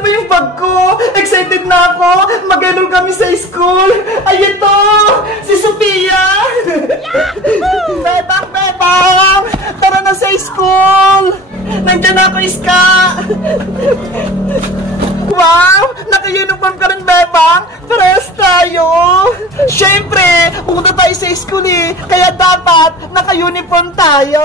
mo yung bag ko? Excited na ako. Mag-enroll kami sa school. Ay, ito! Si Sophia! Bebang, bebang! Tara na sa school! Nandiyan na ako, Iska! Wow! Naka-uniform ka rin, Bebang! Parehas tayo! Siyempre, pupunta tayo sa school eh. Kaya dapat naka-uniform tayo.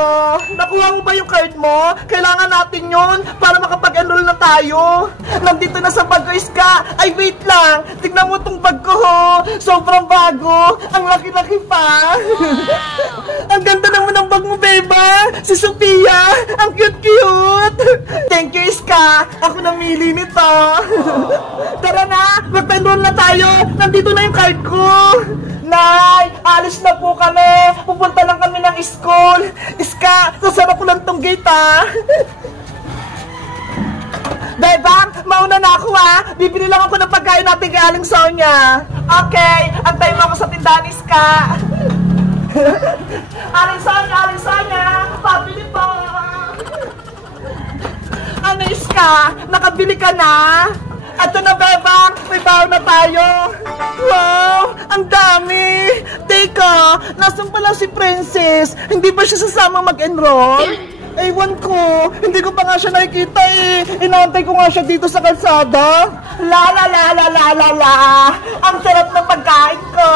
Nakuha mo ba yung card mo? Kailangan natin yun para makapag-enroll na tayo. Nandito na sa bag ko, Iska. Ay, wait lang. Tignan mo tong bag ko, ho. Sobrang bago. Ang laki-laki pa. Ang ganda naman ng bag mo, Beba. Si Sophia. Ang cute-cute. Thank you, Iska. Ako namili nito. Tara na, mag-enroll na tayo. Nandito na yung card ko. Nay, alis na po kami. Pupunta lang kami ng school. Iska, sasara ko lang tong gate, ha. Bebang, mauna na ako, ha. Bibili lang ako ng pagkain natin kay Aling Sonia. Okay, antay mo ako sa tindahan, Iska. Aling Sonia, pabili po. Ano, Iska? Nakabili ka na? Ato na, Bebang! May baon na tayo! Wow! Ang dami! Teka! Nasaan pala si Princess? Hindi ba siya sasama mag-enroll? Ewan ko! Hindi ko pa nga siya nakikita eh! Inaantay ko nga siya dito sa kalsada! La la la la la la la! Ang sarap ng pagkain ko!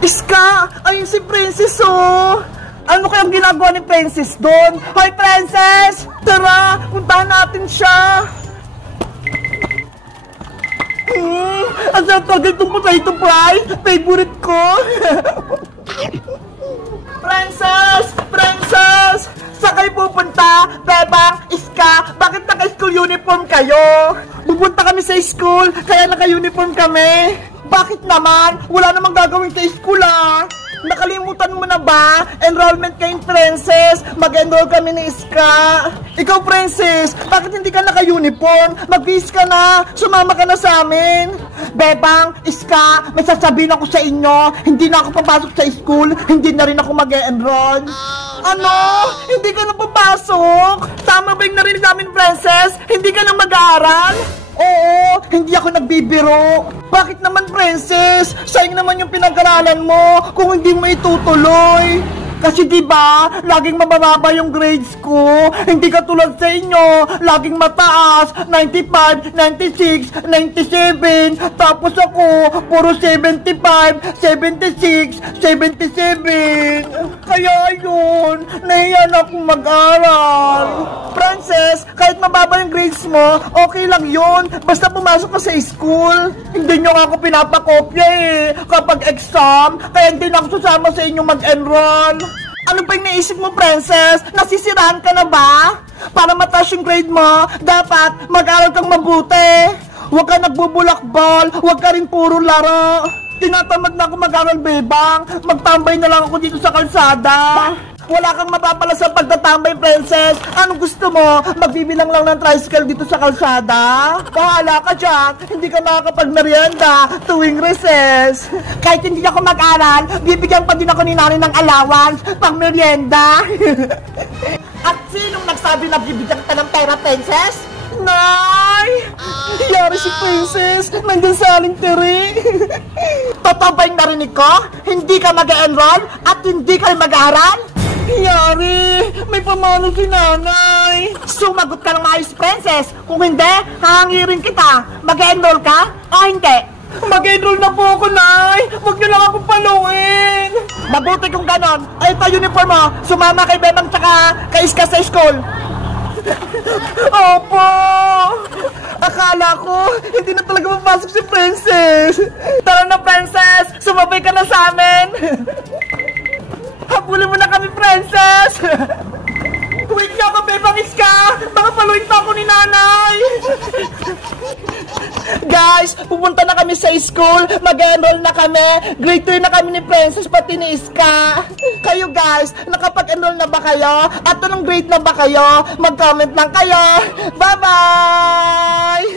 Iska! Ayun si Princess, oh! Ano kayang ginagawa ni Princess doon? Hoy, Princess! Tara, puntahan natin siya! Ang sarap talaga itong potato fry! Favorite ko! Princess! Princess! Saan kayo pupunta? Bebang, Iska, bakit naka-school uniform kayo? Pupunta kami sa school, kaya naka-uniform kami. Bakit naman? Wala namang gagawin sa school, ah! Nakalimutan mo na ba? Enrollment kayong Princess. Mag-enroll kami ni Iska. Ikaw, Princess, bakit hindi ka naka-uniform? Mag-bis ka na. Sumama ka na sa amin. Bebang, Iska, may sasabihin ako sa inyo. Hindi na ako papasok sa school. Hindi na rin ako mag-enroll. Ano? Hindi ka na papasok? Tama ba yung narinig namin, Princess? Hindi ka na mag-aaral? Oo, hindi ako nagbibiro. Bakit naman, Princess? Sayang naman yung pinag-aralan mo kung hindi mo itutuloy. Kasi diba, laging mababa yung grades ko. Hindi katulad sa inyo, laging mataas, 95, 96, 97. Tapos ako, puro 75, 76, 77. Kaya yun, nahiya na akong mag-aral. Princess, kahit mababa yung grades mo, okay lang yun. Basta pumasok ka sa school. Hindi nyo ako pinapakopya eh, kapag exam. Kaya hindi na ako sasama sa inyo mag-enroll. Ano ba yung naisip mo, Princess? Nasisiraan ka na ba? Para mataas yung grade mo, dapat mag-aral kang mabuti. Huwag ka nagbubulakbol, huwag ka rin puro laro. Tinatamad na ako mag-aral, Bebang. Magtambay na lang ako dito sa kalsada. Wala kang mapapala sa pagtatambay, Princess. Anong gusto mo? Magbibilang lang ng tricycle dito sa kalsada? Bahala ka dyan. Hindi ka makakapag-merienda tuwing recess. Kahit hindi ako mag-aral, bibigyan pa din ako ni nanay ng allowance pang merienda. At sinong nagsabi na bibigyan ka ng pera, Princess? Nay! Yari si Princess. Nandun sa aling tiri. Totoo ba yung narinig ko? Hindi ka mag-enroll at hindi ka mag-aaral? Yari, may pamalo si nanay. Sumagot ka ng maayos, Princess. Kung hindi, hahangirin kita. Mag-enroll ka o hindi? Mag-enroll na po ako, Nay. Huwag niyo lang akong paluin. Mabuti kung ganon. Ay, ito uniform mo. Sumama kay Bebang tsaka kay Iska sa school. Opo. Akala ko, hindi na talaga mapasok si Princess. Tara na, Princess. Sumabay ka na sa amin. Habulin mo na kami, Princess! Wait nga ka, Bebang Iska! Baka paluin pa ako ni nanay! Guys, pupunta na kami sa school. Mag-enroll na kami. Grade 3 na kami ni Princess, pati ni Iska. Kayo guys, nakapag-enroll na ba kayo? At anong grade na ba kayo? Mag-comment lang kayo. Bye-bye!